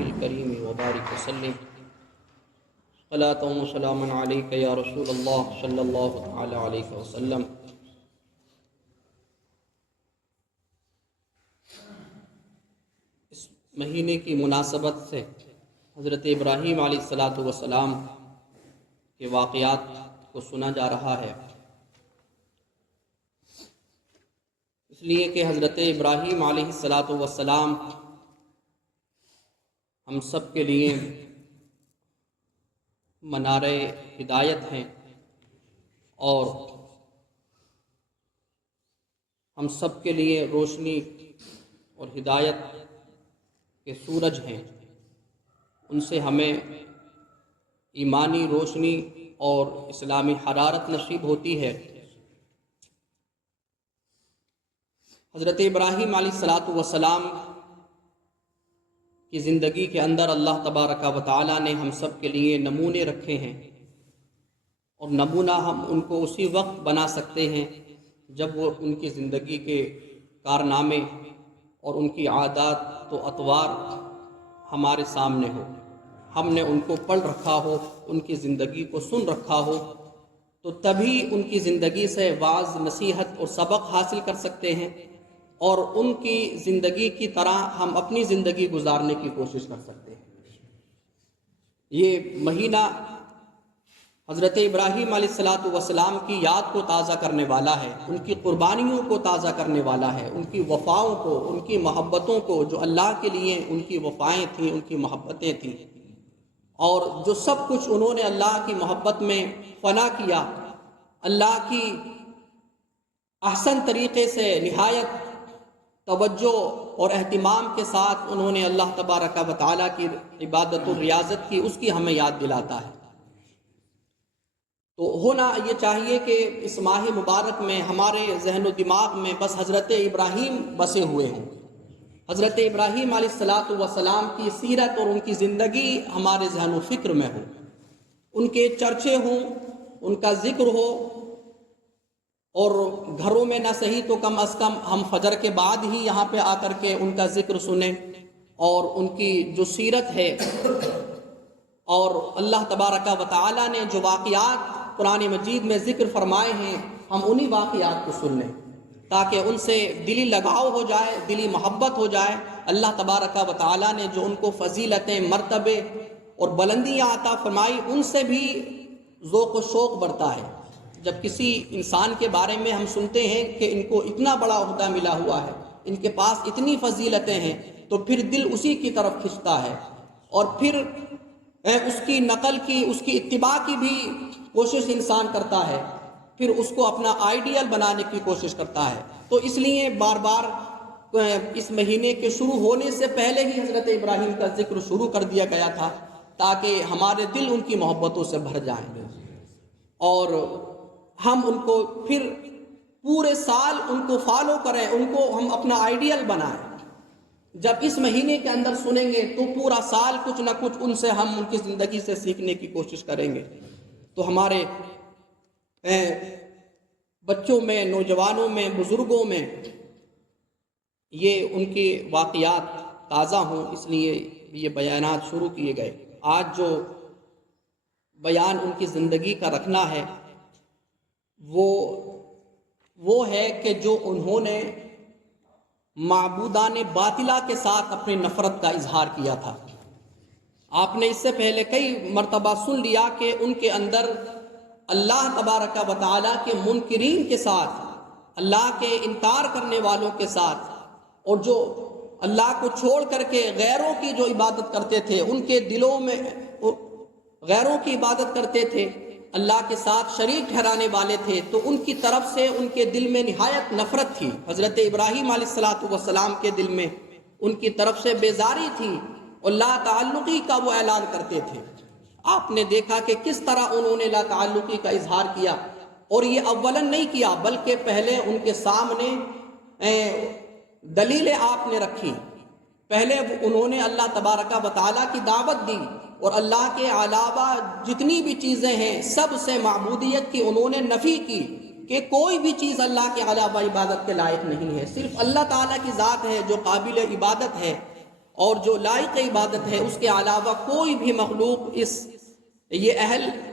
الكريم وبارك وسلم صلاة وسلاما عليك يا رسول الله صلى الله تعالى عليه وسلم. اس مہینے کی مناسبت سے حضرت ابراہیم علیہ السلام کے واقعات کو سنا جا رہا ہے، اس لیے کہ حضرت ابراہیم علیہ السلام ہم سب کے لیے منار ہدایت ہیں اور ہم سب کے لیے روشنی اور ہدایت کے سورج ہیں. ان سے ہمیں ایمانی روشنی اور اسلامی حرارت نصیب ہوتی ہے. حضرت ابراہیم علیہ السلام کی زندگی کے اندر اللہ تبارک و تعالی نے ہم سب کے لیے نمونے رکھے ہیں، اور نمونہ ہم ان کو اسی وقت بنا سکتے ہیں جب وہ ان کی زندگی کے کارنامے اور ان کی عادات و اطوار ہمارے سامنے ہو، ہم نے ان کو پڑھ رکھا ہو، ان کی زندگی کو سن رکھا ہو، تو تبھی ان کی زندگی سے واعظ، نصیحت اور سبق حاصل کر سکتے ہیں، اور ان کی زندگی کی طرح ہم اپنی زندگی گزارنے کی کوشش کر سکتے ہیں. یہ مہینہ حضرت ابراہیم علیہ السلام کی یاد کو تازہ کرنے والا ہے، ان کی قربانیوں کو تازہ کرنے والا ہے، ان کی وفاؤں کو، ان کی محبتوں کو، جو اللہ کے لیے ان کی وفائیں تھیں، ان کی محبتیں تھیں، اور جو سب کچھ انہوں نے اللہ کی محبت میں فنا کیا، اللہ کی احسن طریقے سے نہایت توجہ اور اہتمام کے ساتھ انہوں نے اللہ تبارک و تعالیٰ کی عبادت و ریاضت کی، اس کی ہمیں یاد دلاتا ہے. تو ہونا یہ چاہیے کہ اس ماہ مبارک میں ہمارے ذہن و دماغ میں بس حضرت ابراہیم بسے ہوئے ہوں، حضرت ابراہیم علیہ السلام کی سیرت اور ان کی زندگی ہمارے ذہن و فکر میں ہو، ان کے چرچے ہوں، ان کا ذکر ہو، اور گھروں میں نہ صحیح تو کم از کم ہم فجر کے بعد ہی یہاں پہ آ کر کے ان کا ذکر سنیں، اور ان کی جو سیرت ہے اور اللہ تبارک و تعالی نے جو واقعات قرآن مجید میں ذکر فرمائے ہیں، ہم انہی واقعات کو سن لیں تاکہ ان سے دلی لگاؤ ہو جائے، دلی محبت ہو جائے. اللہ تبارک و تعالی نے جو ان کو فضیلتیں، مرتبے اور بلندیاں عطا فرمائی، ان سے بھی ذوق و شوق بڑھتا ہے. جب کسی انسان کے بارے میں ہم سنتے ہیں کہ ان کو اتنا بڑا عہدہ ملا ہوا ہے، ان کے پاس اتنی فضیلتیں ہیں، تو پھر دل اسی کی طرف کھنچتا ہے، اور پھر اس کی نقل کی، اس کی اتباع کی بھی کوشش انسان کرتا ہے، پھر اس کو اپنا آئیڈیل بنانے کی کوشش کرتا ہے. تو اس لیے بار بار اس مہینے کے شروع ہونے سے پہلے ہی حضرت ابراہیم کا ذکر شروع کر دیا گیا تھا تاکہ ہمارے دل ان کی محبتوں سے بھر جائیں، اور ہم ان کو پھر پورے سال ان کو فالو کریں، ان کو ہم اپنا آئیڈیل بنائیں. جب اس مہینے کے اندر سنیں گے تو پورا سال کچھ نہ کچھ ان سے ہم ان کی زندگی سے سیکھنے کی کوشش کریں گے. تو ہمارے بچوں میں، نوجوانوں میں، بزرگوں میں یہ ان کے واقعات تازہ ہوں، اس لیے یہ بیانات شروع کیے گئے. آج جو بیان ان کی زندگی کا رکھنا ہے وہ ہے کہ جو انہوں نے معبودان باطلہ کے ساتھ اپنی نفرت کا اظہار کیا تھا. آپ نے اس سے پہلے کئی مرتبہ سن لیا کہ ان کے اندر اللہ تبارک و تعالیٰ کے منکرین کے ساتھ، اللہ کے انکار کرنے والوں کے ساتھ، اور جو اللہ کو چھوڑ کر کے غیروں کی جو عبادت کرتے تھے، ان کے دلوں میں غیروں کی عبادت کرتے تھے، اللہ کے ساتھ شریک ٹھہرانے والے تھے، تو ان کی طرف سے ان کے دل میں نہایت نفرت تھی. حضرت ابراہیم علیہ السلام کے دل میں ان کی طرف سے بیزاری تھی، اور لا تعلقی کا وہ اعلان کرتے تھے. آپ نے دیکھا کہ کس طرح انہوں نے لا تعلقی کا اظہار کیا، اور یہ اولاً نہیں کیا بلکہ پہلے ان کے سامنے دلیلیں آپ نے رکھی. پہلے انہوں نے اللہ تبارک و تعالیٰ کی دعوت دی اور اللہ کے علاوہ جتنی بھی چیزیں ہیں سب سے معبودیت کی انہوں نے نفی کی کہ کوئی بھی چیز اللہ کے علاوہ عبادت کے لائق نہیں ہے، صرف اللہ تعالیٰ کی ذات ہے جو قابل عبادت ہے اور جو لائق عبادت ہے، اس کے علاوہ کوئی بھی مخلوق یہ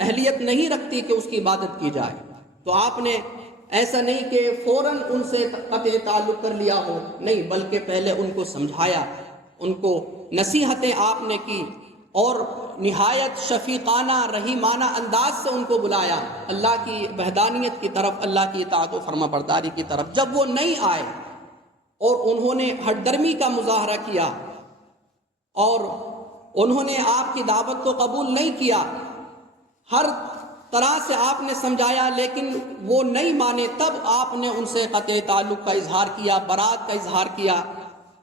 اہلیت نہیں رکھتی کہ اس کی عبادت کی جائے۔ تو آپ نے ایسا نہیں کہ فوراً ان سے قطع تعلق کر لیا ہو، نہیں، بلکہ پہلے ان کو سمجھایا، ان کو نصیحتیں آپ نے کی اور نہایت شفیقانہ رحیمانہ انداز سے ان کو بلایا اللہ کی وحدانیت کی طرف، اللہ کی اطاعت و فرما برداری کی طرف۔ جب وہ نہیں آئے اور انہوں نے ہٹ درمی کا مظاہرہ کیا اور انہوں نے آپ کی دعوت کو قبول نہیں کیا، ہر طرح سے آپ نے سمجھایا لیکن وہ نہیں مانے، تب آپ نے ان سے قطع تعلق کا اظہار کیا، برات کا اظہار کیا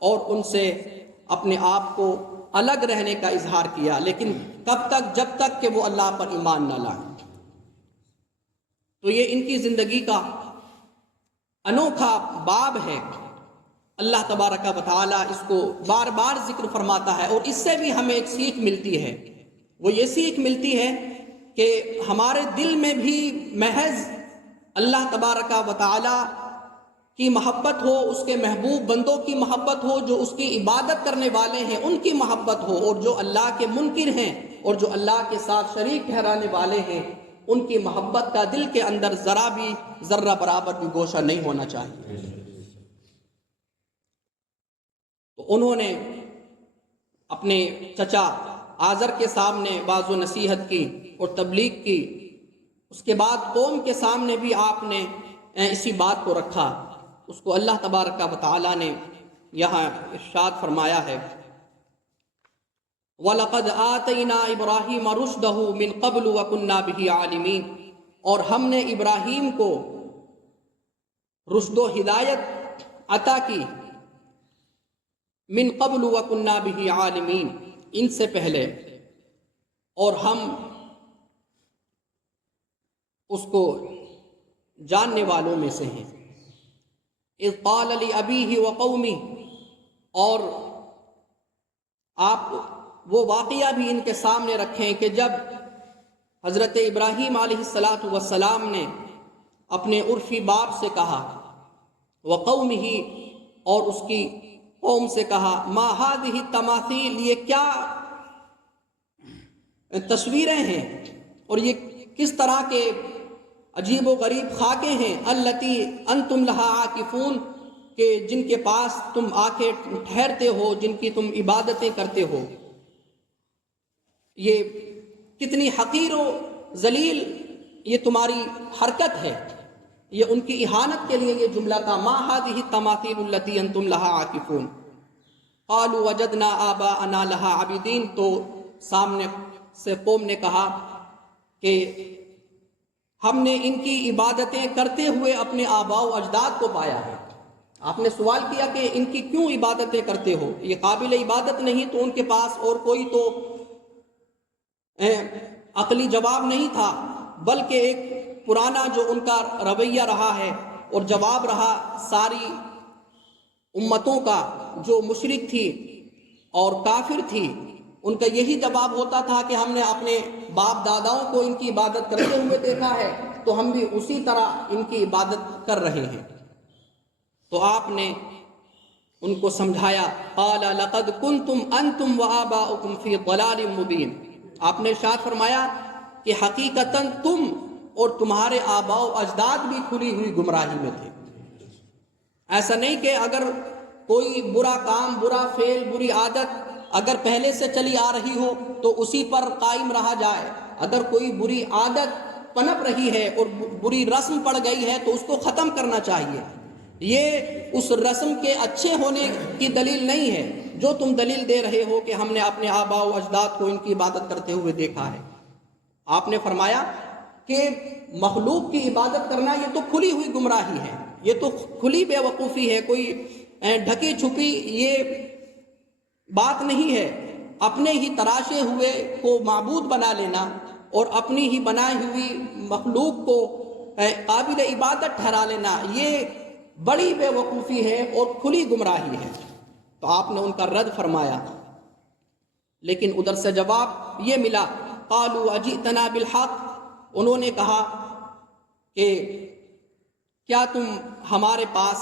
اور ان سے اپنے آپ کو الگ رہنے کا اظہار کیا، لیکن کب تک؟ جب تک کہ وہ اللہ پر ایمان نہ لائیں۔ تو یہ ان کی زندگی کا انوکھا باب ہے، اللہ تبارک و تعالیٰ اس کو بار بار ذکر فرماتا ہے، اور اس سے بھی ہمیں ایک سیکھ ملتی ہے۔ وہ یہ سیکھ ملتی ہے کہ ہمارے دل میں بھی محض اللہ تبارک و تعالیٰ کی محبت ہو، اس کے محبوب بندوں کی محبت ہو، جو اس کی عبادت کرنے والے ہیں ان کی محبت ہو، اور جو اللہ کے منکر ہیں اور جو اللہ کے ساتھ شریک ٹھہرانے والے ہیں ان کی محبت کا دل کے اندر ذرہ برابر بھی گوشہ نہیں ہونا چاہیے۔ تو انہوں نے اپنے چچا آذر کے سامنے واعظ و نصیحت کی اور تبلیغ کی، اس کے بعد قوم کے سامنے بھی آپ نے اسی بات کو رکھا۔ اس کو اللہ تبارک و تعالیٰ نے یہاں ارشاد فرمایا ہے، وَلَقَدْ آتَيْنَا إِبْرَاهِيمَ رُشْدَهُ مِنْ قَبْلُ وَكُنَّا بِهِ عَالِمِينَ، اور ہم نے ابراہیم کو رشد و ہدایت عطا کی، من قبل وَكُنَّا بِهِ عَالِمِينَ، ان سے پہلے، اور ہم اس کو جاننے والوں میں سے ہیں۔ اذ قال لأبیہ وقومہ، اور آپ وہ واقعہ بھی ان کے سامنے رکھیں کہ جب حضرت ابراہیم علیہ السلام نے اپنے عرفی باپ سے کہا، وقومہ، اور اس کی قوم سے کہا، ما هذه التماثیل، یہ کیا تصویریں ہیں اور یہ کس طرح کے عجیب و غریب خاکے ہیں، التی انتم لہا عاکفون، کہ جن کے پاس تم آ کے ٹھہرتے ہو، جن کی تم عبادتیں کرتے ہو۔ یہ کتنی حقیر و ذلیل یہ تمہاری حرکت ہے۔ یہ ان کی اہانت کے لیے یہ جملہ تھا، ما هذه التماثیل التی انتم لہا عاکفون، قالوا وجدنا آباءنا لہا عابدین، تو سامنے سے قوم نے کہا کہ ہم نے ان کی عبادتیں کرتے ہوئے اپنے آباء و اجداد کو پایا ہے۔ آپ نے سوال کیا کہ ان کی کیوں عبادتیں کرتے ہو؟ یہ قابل عبادت نہیں تو ان کے پاس اور کوئی تو عقلی جواب نہیں تھا، بلکہ ایک پرانا جو ان کا رویہ رہا ہے اور جواب رہا ساری امتوں کا جو مشرک تھی اور کافر تھی، ان کا یہی جواب ہوتا تھا کہ ہم نے اپنے باپ داداؤں کو ان کی عبادت کرتے ہوئے دیکھا ہے تو ہم بھی اسی طرح ان کی عبادت کر رہے ہیں۔ تو آپ نے ان کو سمجھایا، قال لقد کنتم انتم وآباؤکم فی ضلال مبین، آپ نے ارشاد فرمایا کہ حقیقتاً تم اور تمہارے آباء و اجداد بھی کھلی ہوئی گمراہی میں تھے۔ ایسا نہیں کہ اگر کوئی برا کام، برا فعل، بری عادت اگر پہلے سے چلی آ رہی ہو تو اسی پر قائم رہا جائے، اگر کوئی بری عادت پنپ رہی ہے اور بری رسم پڑ گئی ہے تو اس کو ختم کرنا چاہیے۔ یہ اس رسم کے اچھے ہونے کی دلیل نہیں ہے جو تم دلیل دے رہے ہو کہ ہم نے اپنے آباء و اجداد کو ان کی عبادت کرتے ہوئے دیکھا ہے۔ آپ نے فرمایا کہ مخلوق کی عبادت کرنا یہ تو کھلی ہوئی گمراہی ہے، یہ تو کھلی بے وقوفی ہے، کوئی ڈھکی چھپی یہ بات نہیں ہے۔ اپنے ہی تراشے ہوئے کو معبود بنا لینا اور اپنی ہی بنائی ہوئی مخلوق کو قابل عبادت ٹھہرا لینا، یہ بڑی بے وقوفی ہے اور کھلی گمراہی ہے۔ تو آپ نے ان کا رد فرمایا لیکن ادھر سے جواب یہ ملا، قالوا اجئتنا بالحق، انہوں نے کہا کہ کیا تم ہمارے پاس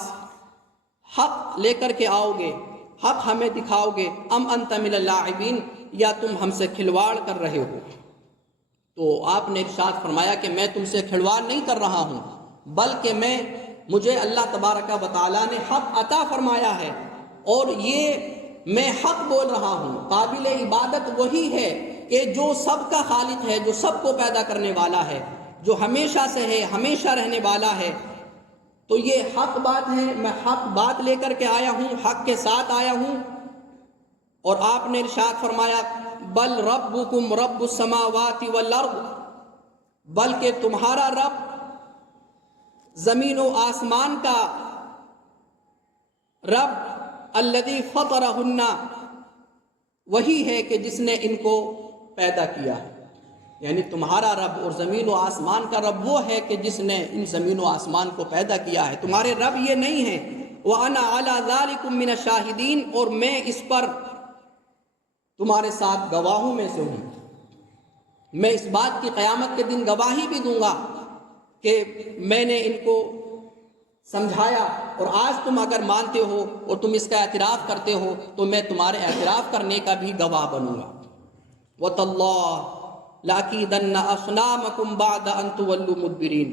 حق لے کر کے آؤ گے، حق ہمیں دکھاؤ گے، ام انت من اللاعبین، یا تم ہم سے کھلواڑ کر رہے ہو؟ تو آپ نے ارشاد فرمایا کہ میں تم سے کھلواڑ نہیں کر رہا ہوں، بلکہ مجھے اللہ تبارک و تعالیٰ نے حق عطا فرمایا ہے، اور یہ میں حق بول رہا ہوں۔ قابل عبادت وہی ہے کہ جو سب کا خالق ہے، جو سب کو پیدا کرنے والا ہے، جو ہمیشہ سے ہے، ہمیشہ رہنے والا ہے۔ تو یہ حق بات ہے، میں حق بات لے کر کے آیا ہوں، حق کے ساتھ آیا ہوں۔ اور آپ نے ارشاد فرمایا، بل ربکم رب السماوات والارض، بلکہ تمہارا رب زمین و آسمان کا رب، الذی فطرہن، وہی ہے کہ جس نے ان کو پیدا کیا ہے۔ یعنی تمہارا رب اور زمین و آسمان کا رب وہ ہے کہ جس نے ان زمین و آسمان کو پیدا کیا ہے، تمہارے رب یہ نہیں ہے۔ وَأَنَا عَلَى ذَلِكُم مِّنَ الشَّاهِدِينَ، اور میں اس پر تمہارے ساتھ گواہوں میں سے ہوں۔ میں اس بات کی قیامت کے دن گواہی بھی دوں گا کہ میں نے ان کو سمجھایا، اور آج تم اگر مانتے ہو اور تم اس کا اعتراف کرتے ہو تو میں تمہارے اعتراف کرنے کا بھی گواہ بنوں گا۔ وَتَاللَّهِ لَأَكِيدَنَّ أَصْنَامَكُمْ بَعْدَ أَن تُوَلُّوا مُدْبِرِينَ،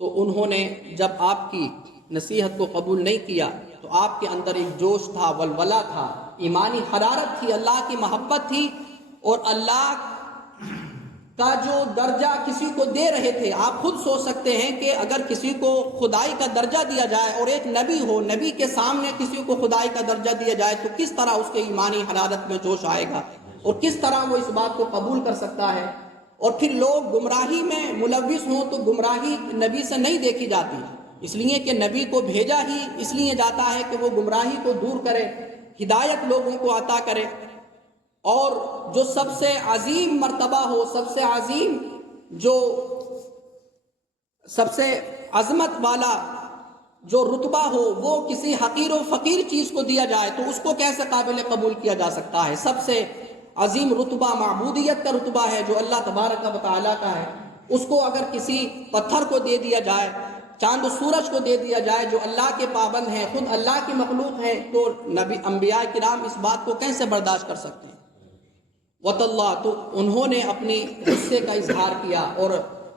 تو انہوں نے جب آپ کی نصیحت کو قبول نہیں کیا تو آپ کے اندر ایک جوش تھا، ولولہ تھا، ایمانی حرارت تھی، اللہ کی محبت تھی، اور اللہ کا جو درجہ کسی کو دے رہے تھے، آپ خود سوچ سکتے ہیں کہ اگر کسی کو خدائی کا درجہ دیا جائے اور ایک نبی ہو، نبی کے سامنے کسی کو خدائی کا درجہ دیا جائے تو کس طرح اس کے ایمانی حرارت میں جوش آئے گا، اور کس طرح وہ اس بات کو قبول کر سکتا ہے۔ اور پھر لوگ گمراہی میں ملوث ہوں تو گمراہی نبی سے نہیں دیکھی جاتی، اس لیے کہ نبی کو بھیجا ہی اس لیے جاتا ہے کہ وہ گمراہی کو دور کرے، ہدایت لوگوں کو عطا کرے۔ اور جو سب سے عظیم مرتبہ ہو، سب سے عظیم، جو سب سے عظمت والا جو رتبہ ہو، وہ کسی حقیر و فقیر چیز کو دیا جائے تو اس کو کیسے قابل قبول کیا جا سکتا ہے؟ سب سے عظیم رتبہ معبودیت کا رتبہ ہے جو اللہ تبارک و تعالیٰ کا ہے، اس کو اگر کسی پتھر کو دے دیا جائے، چاند و سورج کو دے دیا جائے جو اللہ کے پابند ہیں، خود اللہ کی مخلوق ہیں، تو نبی انبیاء کرام اس بات کو کیسے برداشت کر سکتے ہیں؟ وَتَاللَّهِ، تو انہوں نے اپنی غصے کا اظہار کیا اور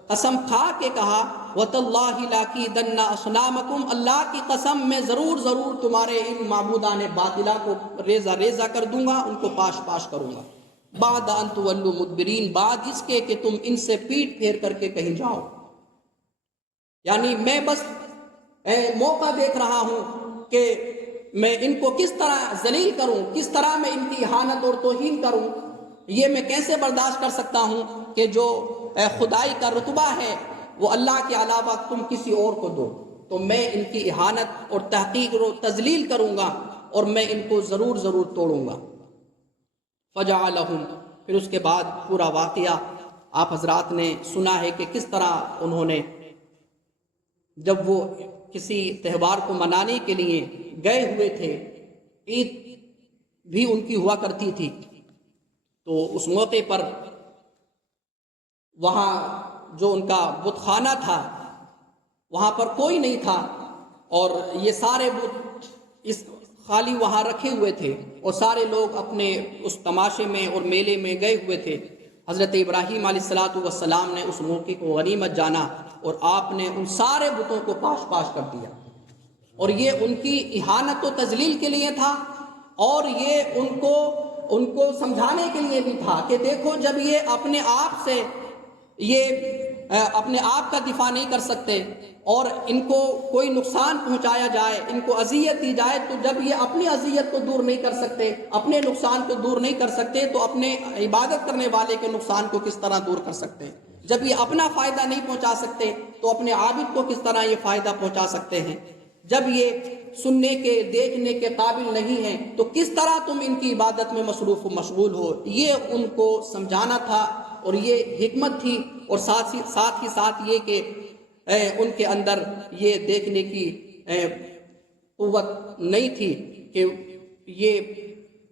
قسم کھا کے کہا، وَتَاللَّهِ لَأَكِيدَنَّ أَصْنَامَكُمْ، اللہ کی قسم میں ضرور تمہارے ان معبودان باطلہ کو ریزہ ریزہ کر دوں گا، ان کو پاش پاش کروں گا۔ بعد ان تولوا مدبرین، بعد اس کے کہ تم ان سے پیٹ پھیر کر کے کہیں جاؤ۔ یعنی میں بس موقع دیکھ رہا ہوں کہ میں ان کو کس طرح ذلیل کروں، کس طرح میں ان کی اہانت اور توہین کروں۔ یہ میں کیسے برداشت کر سکتا ہوں کہ جو خدائی کا رتبہ ہے وہ اللہ کے علاوہ تم کسی اور کو دو، تو میں ان کی اہانت اور تحقیر و تذلیل کروں گا اور میں ان کو ضرور توڑوں گا۔ فجعلہم، پھر اس کے بعد پورا واقعہ آپ حضرات نے سنا ہے کہ کس طرح انہوں نے جب وہ کسی تہوار کو منانے کے لیے گئے ہوئے تھے، عید بھی ان کی ہوا کرتی تھی، تو اس موقع پر وہاں جو ان کا بت خانہ تھا وہاں پر کوئی نہیں تھا، اور یہ سارے بت اس خالی وہاں رکھے ہوئے تھے، اور سارے لوگ اپنے اس تماشے میں اور میلے میں گئے ہوئے تھے۔ حضرت ابراہیم علیہ السلام نے اس موقع کو غنیمت جانا اور آپ نے ان سارے بتوں کو پاش پاش کر دیا، اور یہ ان کی اہانت و تذلیل کے لیے تھا، اور یہ ان کو سمجھانے کے لیے بھی تھا کہ دیکھو جب یہ اپنے آپ سے اپنے آپ کا دفاع نہیں کر سکتے اور ان کو کوئی نقصان پہنچایا جائے، ان کو اذیت دی جائے، تو جب یہ اپنی اذیت کو دور نہیں کر سکتے، اپنے نقصان کو دور نہیں کر سکتے، تو اپنے عبادت کرنے والے کے نقصان کو کس طرح دور کر سکتے ہیں؟ جب یہ اپنا فائدہ نہیں پہنچا سکتے تو اپنے عابد کو کس طرح یہ فائدہ پہنچا سکتے ہیں؟ جب یہ سننے کے دیکھنے کے قابل نہیں ہیں تو کس طرح تم ان کی عبادت میں مصروف و مشغول ہو؟ یہ ان کو سمجھانا تھا، اور یہ حکمت تھی، اور ساتھ ہی ساتھ یہ کہ ان کے اندر یہ دیکھنے کی قوت نہیں تھی کہ یہ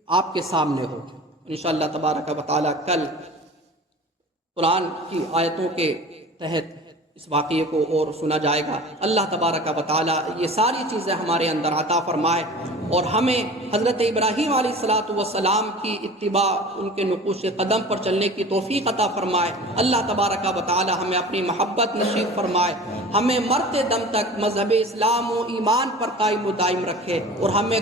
آپ کے سامنے ہو۔ انشاءاللہ تبارک و تعالی کل قرآن کی آیتوں کے تحت اس واقعے کو اور سنا جائے گا۔ اللہ تبارک و تعالی یہ ساری چیزیں ہمارے اندر عطا فرمائے اور ہمیں حضرت ابراہیم علیہ السلام کی اتباع، ان کے نقوش قدم پر چلنے کی توفیق عطا فرمائے۔ اللہ تبارک و تعالی ہمیں اپنی محبت نصیب فرمائے، ہمیں مرتے دم تک مذہب اسلام و ایمان پر قائم و دائم رکھے اور ہمیں